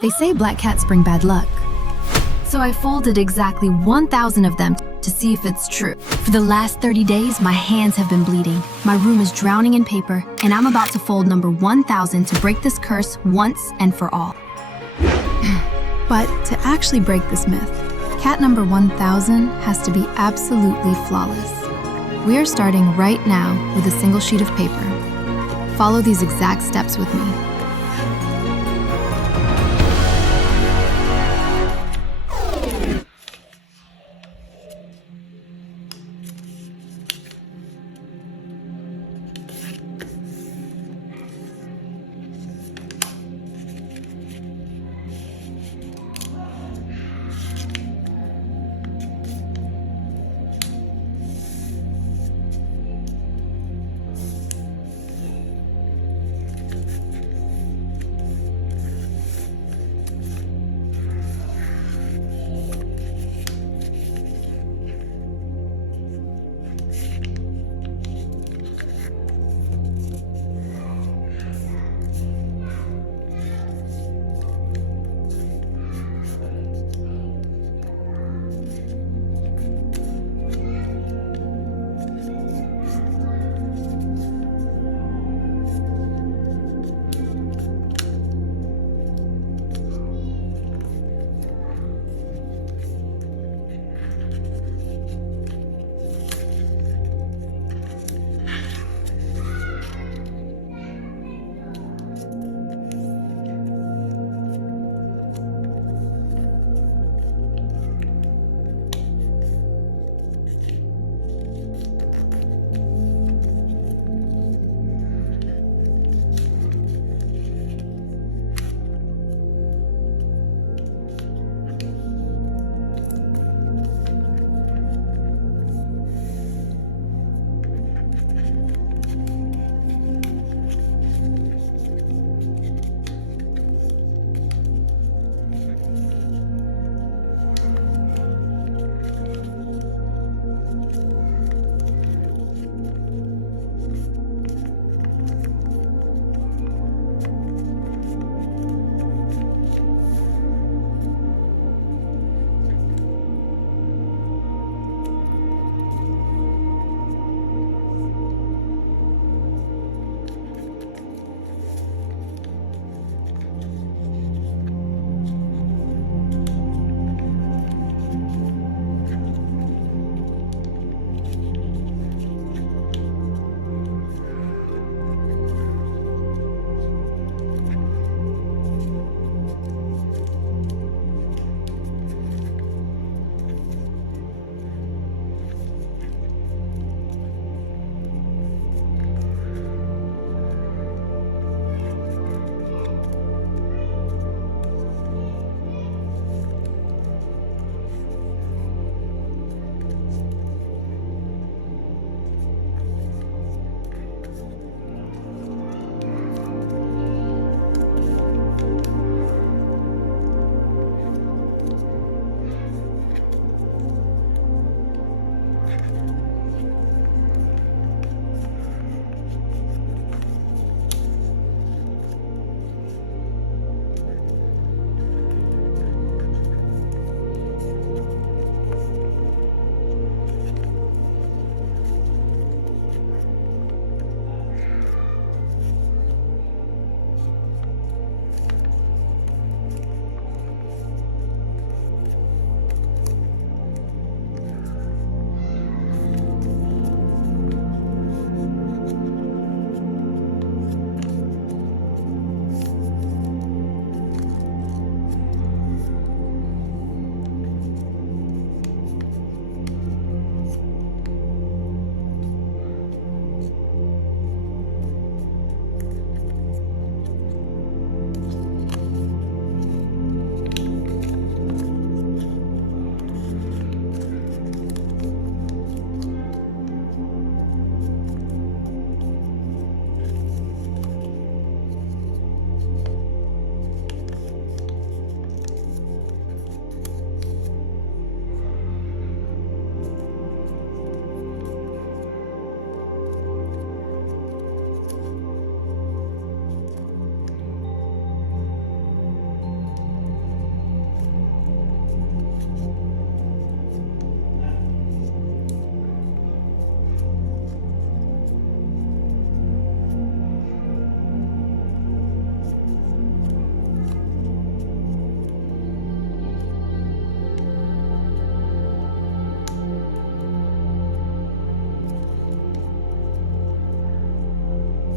They say black cats bring bad luck. So I folded exactly 1,000 of them to see if it's true. For the last 30 days, my hands have been bleeding. My room is drowning in paper, and I'm about to fold number 1,000 to break this curse once and for all. But to actually break this myth, cat number 1,000 has to be absolutely flawless. We are starting right now with a single sheet of paper. Follow these exact steps with me.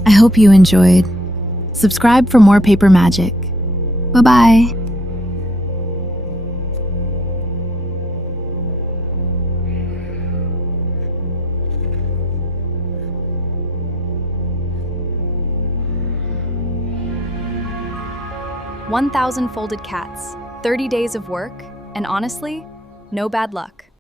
I hope you enjoyed. Subscribe for more paper magic. Bye-bye. "1,000 folded cats, 30 days of work, and honestly, no bad luck."